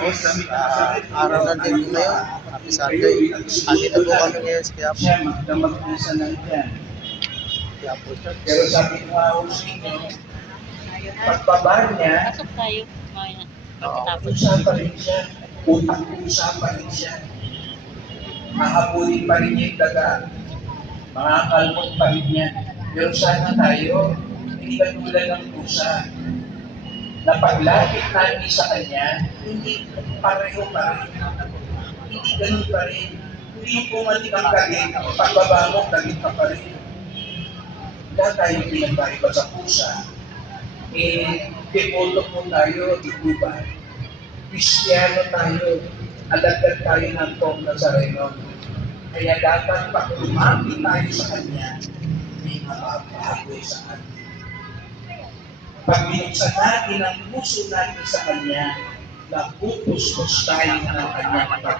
boss. Araw na din ngayon. Happy Sunday. Andito po kami ngayon sa Quiapo. Siya magdamag na sa nandiyan. Quiapo Church. Pero sabi ko nga ako sa inyo, pagbaba niya, Pasok tayo. Mamaya. Pagkatapos. usapan rin siya. Utak-usapan rin siya. Mahabulin pa rin niya yung daga. Makakalmot pa rin niya. Pero sana tayo, hindi ka tulad ng pusa. Na paglapit natin sa kanya, hindi pareho pa rin. Hindi ganun pa rin. Hindi yung pumatik ang galit, pagbaba mo, galit ka pa rin. Wala tayong pinagkaiba sa pusa. Devoto po tayo, iguba. Kristiyano tayo, alagad tayo ng Tom Nazareno. Kaya dapat pag lumapit tayo sa Kanya, may mababago sa Kanya. Pag binuksan natin ang puso natin sa Kanya, napupuspos tayo ng Kanyang pag